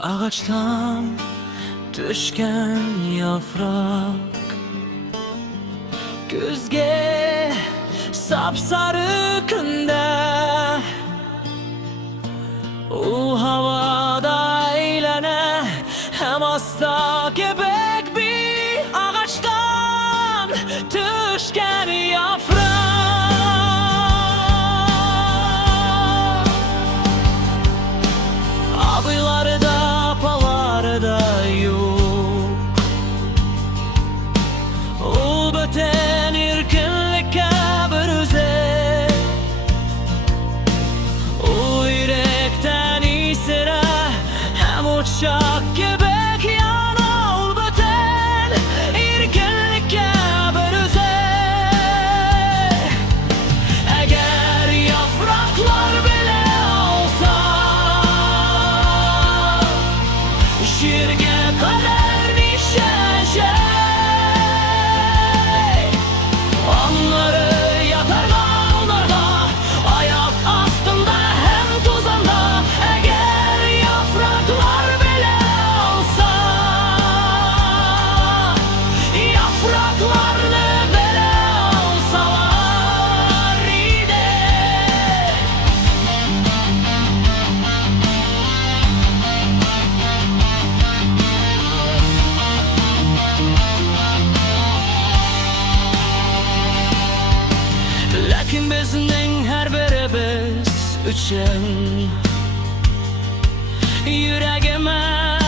Ağaçtan düşken yaprak Gözge sapsarı günde O havada eğlene hem hasta gebek bir ağaçtan düşken yaprak Abiları da apaları da yok O böten irkinlikке bir üze O yürekten iyisine hem uçak gebek yana O böten irkinlikке bir üze Eğer yapraklar bile olsa Şirge kader nişan Onları yatarga onlarga Ayak astında hem tuzanda Eğer yapraklar bile olsa Yapraklarını bile olsalar idi Lakin bizning her birimiz üçün Yüreğime